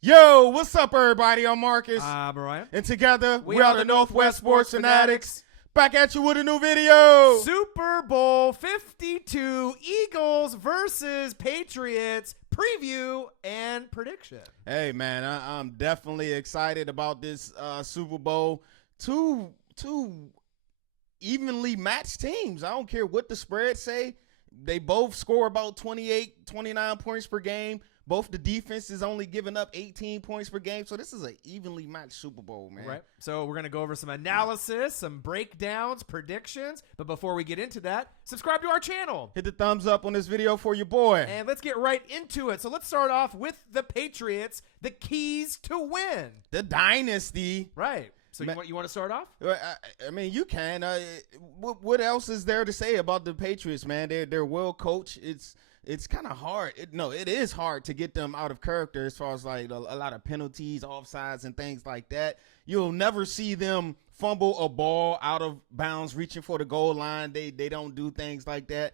Yo, what's up, everybody? I'm Marcus. Mariah. And together, we are the Northwest Sports Fanatics. Back at you with a new video. Super Bowl 52, Eagles versus Patriots, preview and prediction. Hey, man, I'm definitely excited about this Super Bowl. Two evenly matched teams. I don't care what the spread say. They both score about 28, 29 points per game. Both the defense is only giving up 18 points per game. So this is an evenly matched Super Bowl, man. Right. So we're going to go over some analysis, some breakdowns, predictions. But before we get into that, subscribe to our channel. Hit the thumbs up on this video for your boy. And let's get right into it. So let's start off with the Patriots, the keys to win. The dynasty. Right. So you want to start off? I mean, you can. What else is there to say about the Patriots, man? They're well coached. It's kind of hard. It is hard to get them out of character as far as like a lot of penalties, offsides, and things like that. You'll never see them fumble a ball out of bounds, reaching for the goal line. They don't do things like that.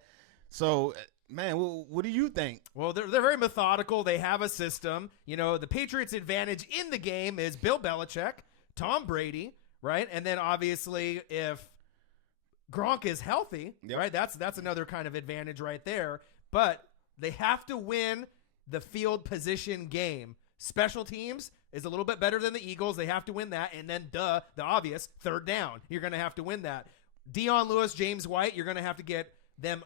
So, man, what do you think? Well, they're very methodical. They have a system. You know, the Patriots' advantage in the game is Bill Belichick, Tom Brady, right? And then obviously if Gronk is healthy, right? That's another kind of advantage right there. But they have to win the field position game. Special teams is a little bit better than the Eagles. They have to win that. And then, the obvious, third down. You're going to have to win that. Dion Lewis, James White, you're going to have to get them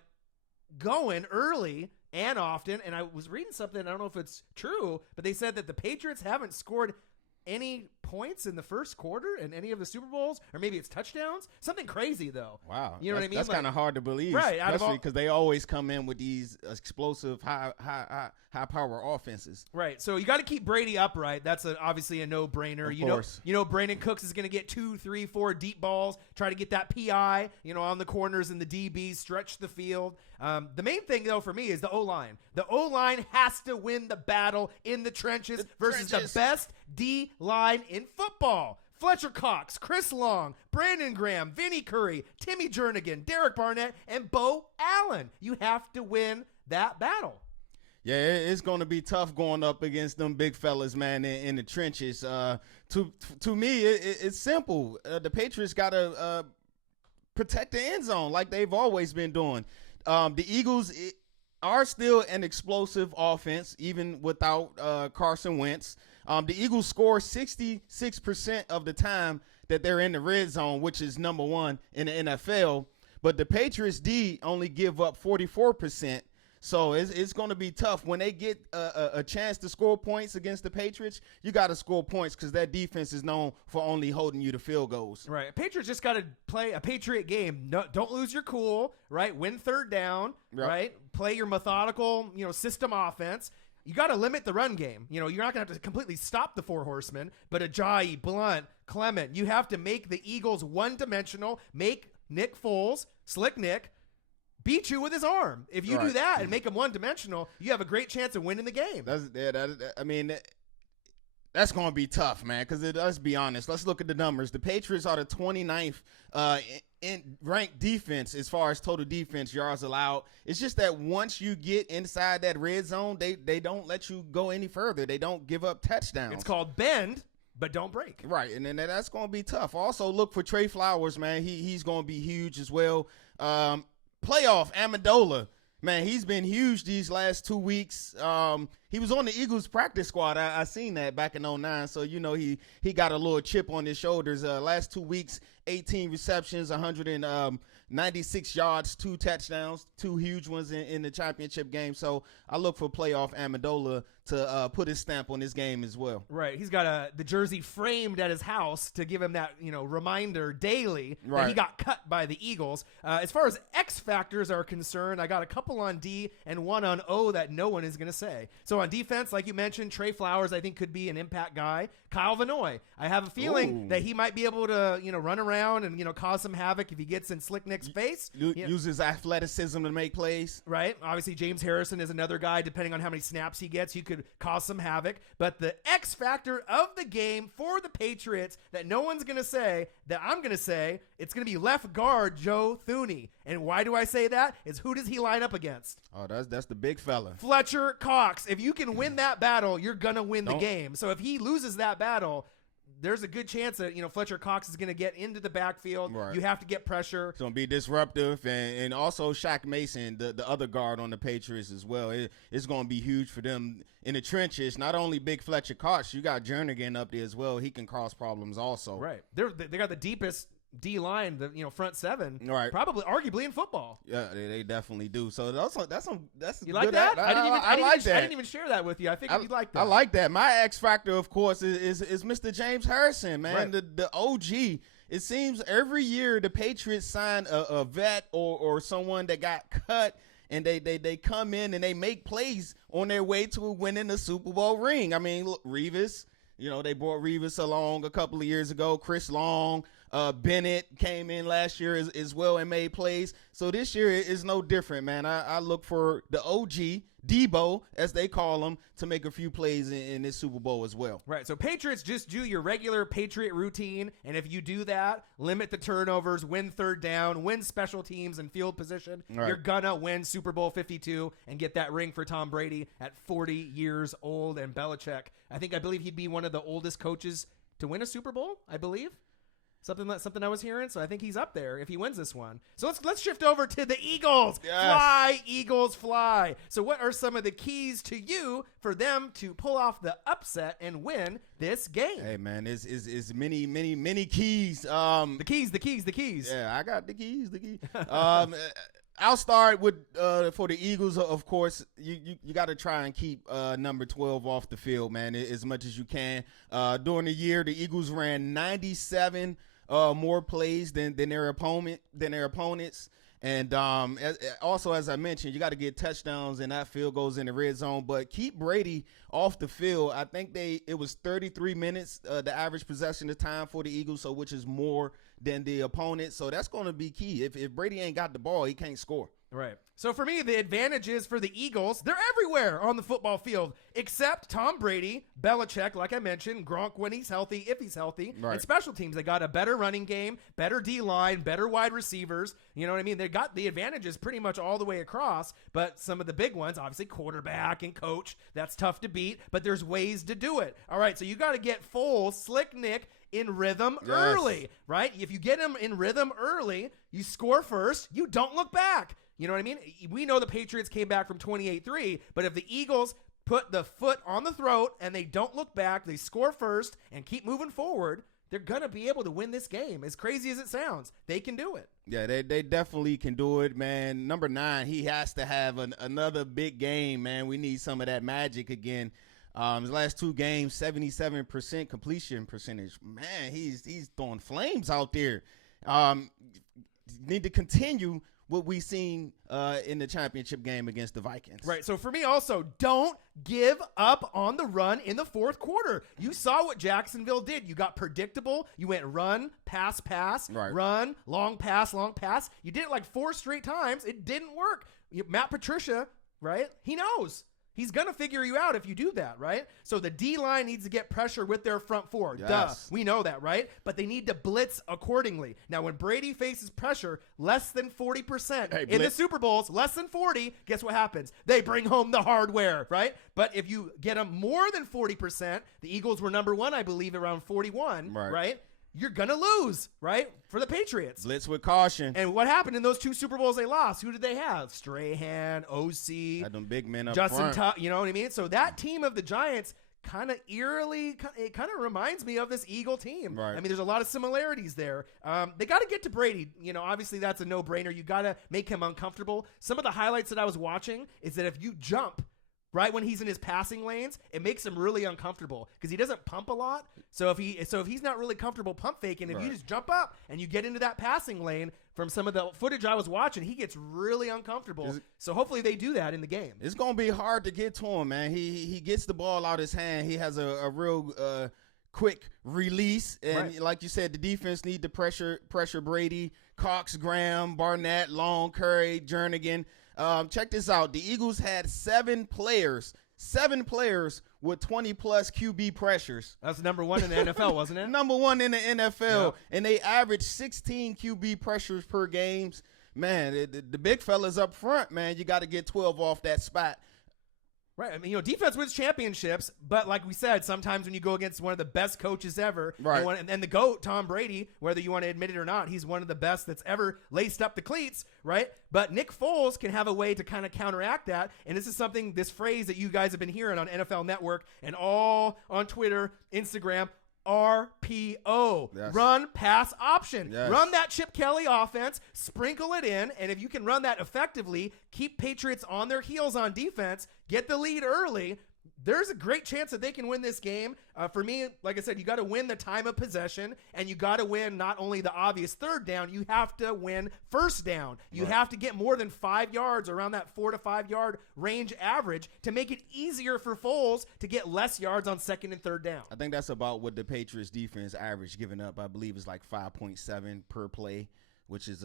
going early and often. And I was reading something, I don't know if it's true, but they said that the Patriots haven't scored any points in the first quarter in any of the Super Bowls, or maybe it's touchdowns. Something crazy, though. Wow. You know what I mean? That's kind of hard to believe, right? Especially because they always come in with these explosive, high power offenses. Right. So you got to keep Brady upright. That's obviously a no-brainer. Of course. You know, Brandon Cooks is going to get 2, 3, 4 deep balls, try to get that PI, on the corners and the DBs, stretch the field. The main thing, though, for me is the O-line. The O-line has to win the battle in the trenches versus the best D-line in football. Fletcher Cox, Chris Long, Brandon Graham, Vinnie Curry, Timmy Jernigan, Derek Barnett, and Bo Allen. You have to win that battle. Yeah, it's going to be tough going up against them big fellas, man, in the trenches. To me, it's simple. The Patriots got to protect the end zone like they've always been doing. The Eagles are still an explosive offense, even without Carson Wentz. The Eagles score 66% of the time that they're in the red zone, which is number one in the NFL. But the Patriots D only give up 44%. So it's going to be tough. When they get a chance to score points against the Patriots, you got to score points because that defense is known for only holding you to field goals. Right. Patriots just got to play a Patriot game. No, don't lose your cool, right? Win third down, right? Play your methodical, system offense. You got to limit the run game. You're not going to have to completely stop the four horsemen, but Ajayi, Blunt, Clement, you have to make the Eagles one-dimensional, make Nick Foles, Slick Nick, beat you with his arm. If you do that and make him one-dimensional, you have a great chance of winning the game. That's going to be tough, man, because let's be honest. Let's look at the numbers. The Patriots are the 29th in ranked defense as far as total defense yards allowed. It's just that once you get inside that red zone, they don't let you go any further. They don't give up touchdowns. It's called bend, but don't break. Right, and then that's going to be tough. Also, look for Trey Flowers, man. He's going to be huge as well. Playoff Amendola, man, he's been huge these last 2 weeks. He was on the Eagles practice squad. I seen that back in 2009. So, he got a little chip on his shoulders. Last 2 weeks, 18 receptions, 196 yards, 2 touchdowns, 2 huge ones in the championship game. So I look for playoff Amendola to put his stamp on this game as well. Right. He's got the jersey framed at his house to give him that, reminder daily that he got cut by the Eagles. As far as X factors are concerned, I got a couple on D and one on O that no one is going to say. So on defense, like you mentioned, Trey Flowers, I think, could be an impact guy. Kyle Vanoy, I have a feeling that he might be able to, run around and, cause some havoc if he gets in Slick Nick's face. Uses athleticism to make plays. Right. Obviously, James Harrison is another guy. Depending on how many snaps he gets, you could could cause some havoc. But the X factor of the game for the Patriots that no one's going to say, that I'm going to say, it's going to be left guard Joe Thuney. And why do I say that? Is who does he line up against? Oh, that's the big fella. Fletcher Cox. If you can win that battle, you're going to win the game. So if he loses that battle, there's a good chance that, Fletcher Cox is going to get into the backfield. Right. You have to get pressure. It's going to be disruptive. And also Shaq Mason, the other guard on the Patriots as well. It's going to be huge for them in the trenches. Not only big Fletcher Cox, you got Jernigan up there as well. He can cause problems also. Right. They got the deepest D-line, the front seven, right? Probably, arguably in football. Yeah, they definitely do. So that's you like good. that? I like that. I didn't even share that with you. I think you'd like that. I like that. My X factor, of course, is Mr. James Harrison, man, right. the OG. It seems every year the Patriots sign a vet or someone that got cut, and they come in and they make plays on their way to winning the Super Bowl ring. I mean, look, Revis. They brought Revis along a couple of years ago. Chris Long. Bennett came in last year as well and made plays. So this year is no different, man. I look for the OG, Debo, as they call him, to make a few plays in this Super Bowl as well. Right. So Patriots, just do your regular Patriot routine. And if you do that, limit the turnovers, win third down, win special teams and field position, right. You're going to win Super Bowl 52 and get that ring for Tom Brady at 40 years old. And Belichick, I believe he'd be one of the oldest coaches to win a Super Bowl, I believe. Something I was hearing, so I think he's up there if he wins this one. So let's shift over to the Eagles. Yes. Fly, Eagles, fly. So what are some of the keys to you for them to pull off the upset and win this game? Hey man, it's many keys. The keys. Yeah, I got the keys. I'll start with for the Eagles, of course. You got to try and keep number 12 off the field, man, as much as you can. During the year, the Eagles ran 97 more plays than their opponents. And also, as I mentioned, you got to get touchdowns and that field goes in the red zone. But keep Brady off the field. I think it was 33 minutes, the average possession of time for the Eagles, so which is more than the opponent. So that's going to be key. If Brady ain't got the ball, he can't score. Right. So for me, the advantages for the Eagles, they're everywhere on the football field, except Tom Brady, Belichick, like I mentioned, Gronk when he's healthy, if he's healthy, right. And special teams. They got a better running game, better D-line, better wide receivers. You know what I mean? They got the advantages pretty much all the way across, but some of the big ones, obviously quarterback and coach, that's tough to beat, but there's ways to do it. All right, so you got to get full Slick Nick in rhythm early, right? If you get him in rhythm early, you score first, you don't look back. You know what I mean? We know the Patriots came back from 28-3, but if the Eagles put the foot on the throat and they don't look back, they score first and keep moving forward, they're going to be able to win this game. As crazy as it sounds, they can do it. Yeah, they definitely can do it, man. Number 9, he has to have another big game, man. We need some of that magic again. His last 2 games, 77% completion percentage. Man, he's throwing flames out there. Need to continue what we seen in the championship game against the Vikings. Right. So for me also, don't give up on the run in the fourth quarter. You saw what Jacksonville did. You got predictable. You went run, pass, right. Run, long pass. You did it like 4 straight times. It didn't work. Matt Patricia, right? He knows. He's going to figure you out if you do that, right? So the D-line needs to get pressure with their front 4. Yes. Duh. We know that, right? But they need to blitz accordingly. Now, when Brady faces pressure, less than 40% in the Super Bowls, less than 40, guess what happens? They bring home the hardware, right? But if you get them more than 40%, the Eagles were number 1, I believe, around 41, right? You're going to lose, right, for the Patriots. Blitz with caution. And what happened in those 2 Super Bowls they lost? Who did they have? Strahan, OC. Had them big men up Justin front. You know what I mean? So that team of the Giants kind of eerily, it kind of reminds me of this Eagle team. Right. I mean, there's a lot of similarities there. They got to get to Brady. You know, obviously that's a no-brainer. You got to make him uncomfortable. Some of the highlights that I was watching is that if you jump right when he's in his passing lanes, it makes him really uncomfortable because he doesn't pump a lot. So if he's not really comfortable pump faking, if you just jump up and you get into that passing lane, from some of the footage I was watching, he gets really uncomfortable. So hopefully they do that in the game. It's gonna be hard to get to him, man. He gets the ball out his hand. He has a real quick release, and like you said, the defense need to pressure Brady, Cox, Graham, Barnett, Long, Curry, Jernigan. Check this out. The Eagles had 7 players 7 players with 20-plus QB pressures. That's number 1 in the NFL, wasn't it? Number 1 in the NFL. Yep. And they average 16 QB pressures per games. Man, the big fellas up front, man, you got to get 12 off that spot. Right. I mean, defense wins championships, but like we said, sometimes when you go against one of the best coaches ever, right. And the GOAT, Tom Brady, whether you want to admit it or not, he's one of the best that's ever laced up the cleats, right? But Nick Foles can have a way to kind of counteract that, and this is something, this phrase that you guys have been hearing on NFL Network and all on Twitter, Instagram, RPO, yes. run pass option. Yes. Run that Chip Kelly offense, sprinkle it in, and if you can run that effectively, keep Patriots on their heels on defense, get the lead early, there's a great chance that they can win this game. For me, like I said, you got to win the time of possession, and you got to win not only the obvious third down, you have to win first down. You right. have to get more than 5 yards, around that 4 to 5 yard range average, to make it easier for Foles to get less yards on second and third down. I think that's about what the Patriots defense average giving up. I believe is like 5.7 per play, which is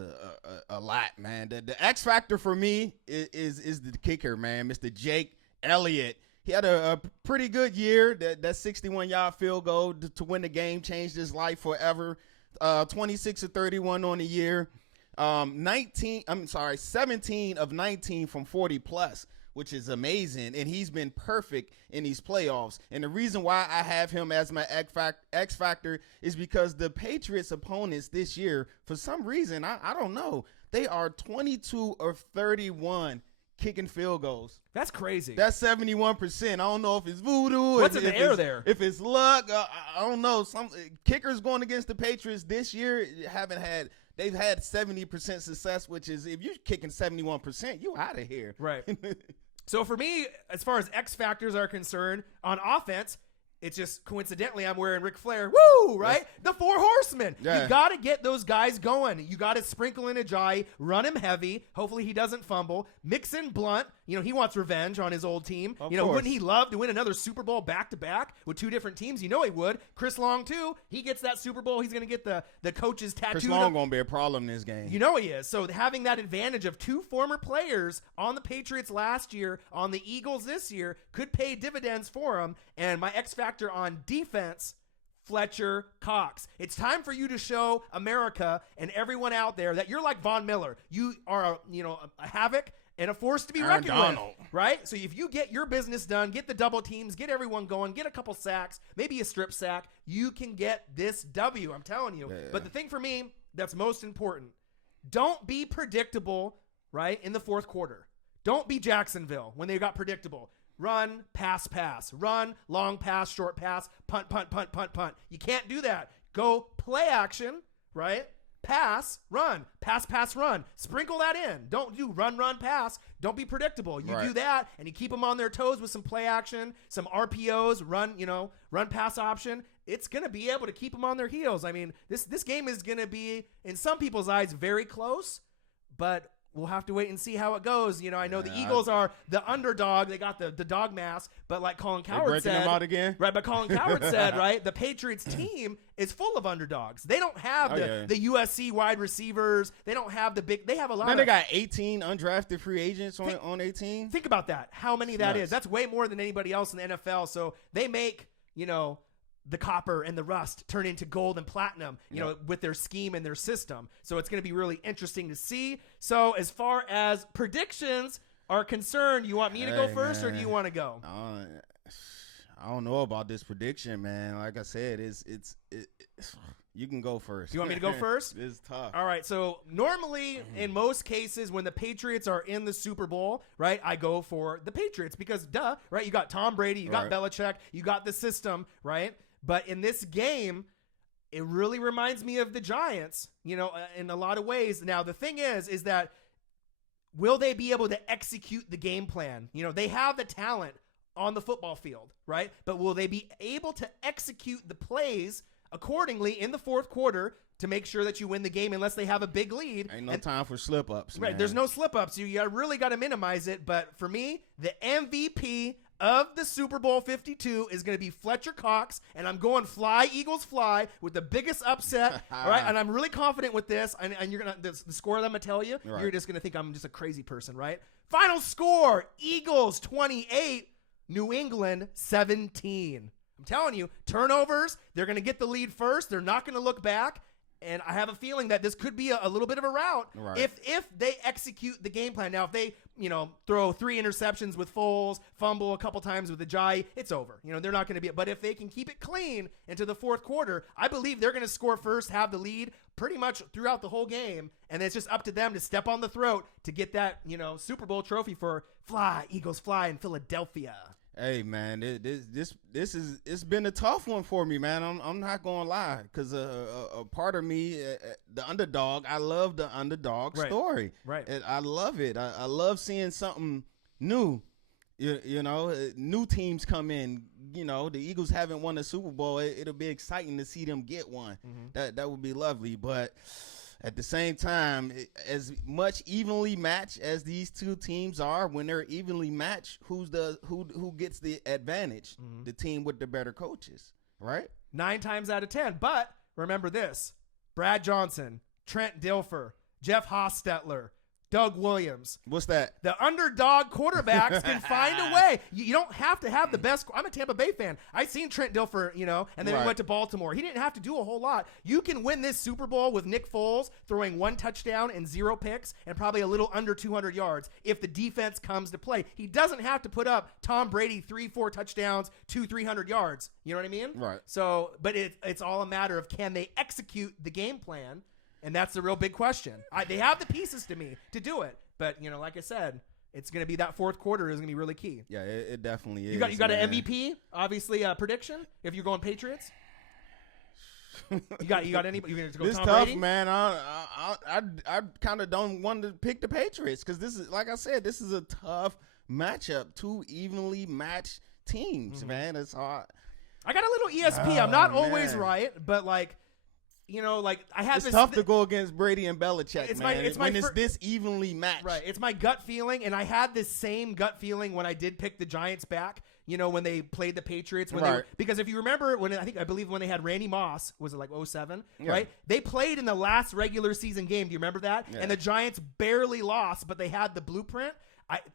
a lot, man. The X factor for me is the kicker, man, Mr. Jake Elliott. He had a pretty good year. That 61-yard field goal to win the game changed his life forever. 26 of 31 on the year. 17 of 19 from 40 plus, which is amazing. And he's been perfect in these playoffs. And the reason why I have him as my X factor is because the Patriots opponents this year, for some reason, I don't know, they are 22 of 31 kicking field goals. That's crazy. That's 71%. I don't know if it's voodoo. What's in the air there? If it's luck, I don't know. Some kickers going against the Patriots this year they've had 70% success, which is, if you're kicking 71%, you out of here. Right. So for me, as far as X factors are concerned, on offense, it's just coincidentally I'm wearing Ric Flair. Woo, right? Yes. The 4 horsemen. Yeah. You got to get those guys going. You got to sprinkle in Ajayi, run him heavy. Hopefully he doesn't fumble. Mix in Blunt. You know, he wants revenge on his old team. Of you know, course. wouldn't he love to win another Super Bowl back-to-back with 2 different teams? You know he would. Chris Long, too. He gets that Super Bowl. He's going to get the coach's tattooed. Chris Long going to be a problem in this game. You know he is. So having that advantage of 2 former players on the Patriots last year, on the Eagles this year, could pay dividends for him. And my X factor on defense, Fletcher Cox. It's time for you to show America and everyone out there that you're like Von Miller. You are a havoc and a force to be Aaron reckoned Donald. with, right? So if you get your business done, get the double teams, get everyone going, get a couple sacks, maybe a strip sack, you can get this W, I'm telling you. Yeah. But the thing for me that's most important, don't be predictable, right, in the fourth quarter. Don't be Jacksonville when they got predictable. Run, pass, pass. Run, long pass, short pass, punt, punt, punt, punt, punt. You can't do that. Go play action, right? Pass, run, pass, pass, run. Sprinkle that in. Don't do run, run, pass. Don't be predictable. You Right. do that, and you keep them on their toes with some play action, some RPOs, run pass option. It's going to be able to keep them on their heels. I mean, this game is going to be, in some people's eyes, very close, but we'll have to wait and see how it goes. You know, I know the Eagles are the underdog. They got the dog mask, but like Colin Cowherd said, them out again? right? But Colin Cowherd said, right, the Patriots team is full of underdogs. They don't have the USC wide receivers. They don't have the big. They have a lot. Man, they got 18 undrafted free agents on 18. Think about that. How many that nuts. is? That's way more than anybody else in the NFL. So they make, the copper and the rust turn into gold and platinum, with their scheme and their system. So it's going to be really interesting to see. So as far as predictions are concerned, you want me to go first, or do you want to go? I don't know about this prediction, man. Like I said, it's you can go first. You want me to go first? It's tough. All right. So normally, in most cases, when the Patriots are in the Super Bowl, right, I go for the Patriots because, right? You got Tom Brady, you got Belichick, you got the system, right? But in this game, it really reminds me of the Giants, in a lot of ways. Now, the thing is that will they be able to execute the game plan? They have the talent on the football field, right? But will they be able to execute the plays accordingly in the fourth quarter to make sure that you win the game unless they have a big lead? Ain't no time for slip-ups, Right, man. there's no slip-ups. You really got to minimize it. But for me, the MVP of the Super Bowl 52 is going to be Fletcher Cox, and I'm going fly, Eagles fly, with the biggest upset, all right? And I'm really confident with this, and you're going to, the score that I'm going to tell you, you're just going to think I'm just a crazy person, right? Final score, Eagles 28, New England 17. I'm telling you, turnovers, they're going to get the lead first. They're not going to look back. And I have a feeling that this could be a little bit of a rout if they execute the game plan. Now, if they, throw 3 interceptions with Foles, fumble a couple times with Ajayi, it's over. They're not going to be. But if they can keep it clean into the fourth quarter, I believe they're going to score first, have the lead pretty much throughout the whole game. And it's just up to them to step on the throat to get that, Super Bowl trophy for Fly, Eagles Fly in Philadelphia. Hey man, it's been a tough one for me, man. I'm not gonna lie, because a part of me, the underdog, I love the underdog story. Right. I love it. I love seeing something new. New teams come in. The Eagles haven't won a Super Bowl. It'll be exciting to see them get one. Mm-hmm. That would be lovely, but. At the same time, as much evenly matched as these two teams are, when they're evenly matched, who gets the advantage? Mm-hmm. The team with the better coaches, right? 9 times out of 10. But remember this: Brad Johnson, Trent Dilfer, Jeff Hostetler, Doug Williams. What's that? The underdog quarterbacks can find a way. You don't have to have the best. I'm a Tampa Bay fan. I seen Trent Dilfer, and then he went to Baltimore. He didn't have to do a whole lot. You can win this Super Bowl with Nick Foles throwing 1 touchdown and 0 picks and probably a little under 200 yards if the defense comes to play. He doesn't have to put up Tom Brady 3-4 touchdowns, 200-300 yards. You know what I mean? Right. So, but it's all a matter of, can they execute the game plan? And that's the real big question. They have the pieces to do it. But, like I said, it's going to be that fourth quarter is going to be really key. Yeah, it definitely is. You got an MVP, obviously, prediction if you're going Patriots? You got anybody? You're going to go this Tom tough, Brady? Man. I kind of don't want to pick the Patriots because this is, like I said, this is a tough matchup. 2 evenly matched teams, man. It's hard. I got a little ESP. I'm not always right, but I have it's this. Tough to go against Brady and Belichick, it's man. When it's this evenly matched. Right. It's my gut feeling, and I had this same gut feeling when I did pick the Giants back. When they played the Patriots, because if you remember I believe when they had Randy Moss, was it like 2007, right? They played in the last regular season game. Do you remember that? Yeah. And the Giants barely lost, but they had the blueprint.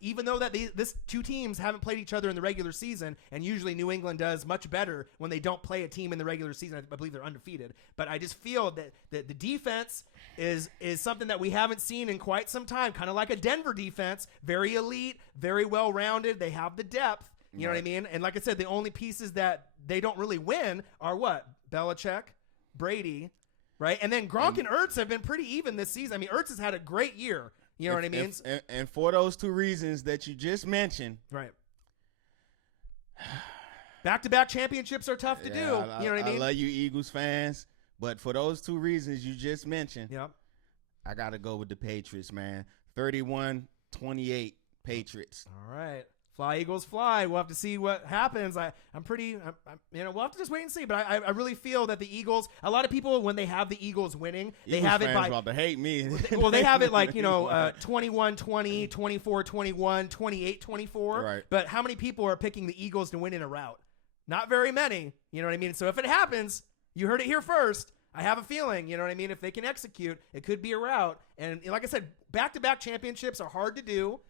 Even though that this 2 teams haven't played each other in the regular season, and usually New England does much better when they don't play a team in the regular season. I believe they're undefeated. But I just feel that the defense is something that we haven't seen in quite some time, kind of like a Denver defense, very elite, very well-rounded. They have the depth, you know what I mean? And like I said, the only pieces that they don't really win are what? Belichick, Brady, right? And then Gronk and Ertz have been pretty even this season. I mean, Ertz has had a great year. You know what I mean? And for those 2 reasons that you just mentioned. Right. Back-to-back championships are tough to do. You know what I mean? I love you Eagles fans, but for those 2 reasons you just mentioned, I got to go with the Patriots, man. 31-28 Patriots. All right. Fly, Eagles, fly. We'll have to see what happens. we'll have to just wait and see. But I really feel that the Eagles, a lot of people, when they have the Eagles winning, they have it by. About to hate me. Well, they have it like, 21-20, 24-21, 28-24. Right. But how many people are picking the Eagles to win in a rout? Not very many. You know what I mean? So if it happens, you heard it here first. I have a feeling, you know what I mean? If they can execute, it could be a rout. And like I said, back-to-back championships are hard to do.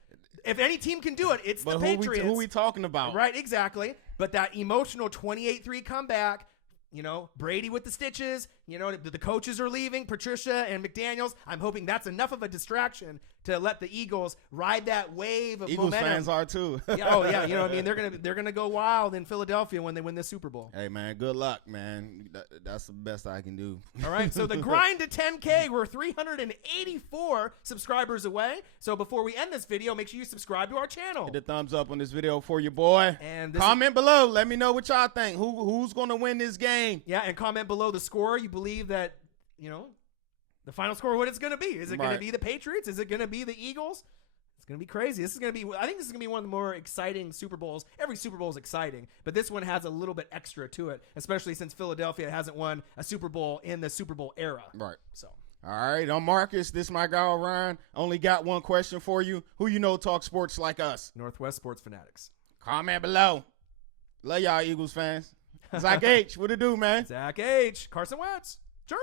If any team can do it, it's the Patriots. Who we talking about? Right, exactly. But that emotional 28-3 comeback, Brady with the stitches, the coaches are leaving, Patricia and McDaniels. I'm hoping that's enough of a distraction to let the Eagles ride that wave of Eagles momentum. fans are too. Yeah, you know what I mean? They're gonna go wild in Philadelphia when they win the Super Bowl. Hey man, good luck, man. That's the best I can do. All right, so the grind to 10K, we're 384 subscribers away. So before we end this video, make sure you subscribe to our channel. Hit the thumbs up on this video for your boy. And comment below. Let me know what y'all think. Who's gonna win this game? Yeah, and comment below the score. You believe that, the final score, what it's going to be. Is it going to be the Patriots? Is it going to be the Eagles? It's going to be crazy. I think this is going to be one of the more exciting Super Bowls. Every Super Bowl is exciting, but this one has a little bit extra to it, especially since Philadelphia hasn't won a Super Bowl in the Super Bowl era. Right. So. All right, I'm Marcus. This is my guy, Ryan. Only got one question for you. Who talk sports like us? Northwest Sports Fanatics. Comment below. Love y'all Eagles fans. Zach H, what it do, man? Zach H, Carson Wentz, Jersey.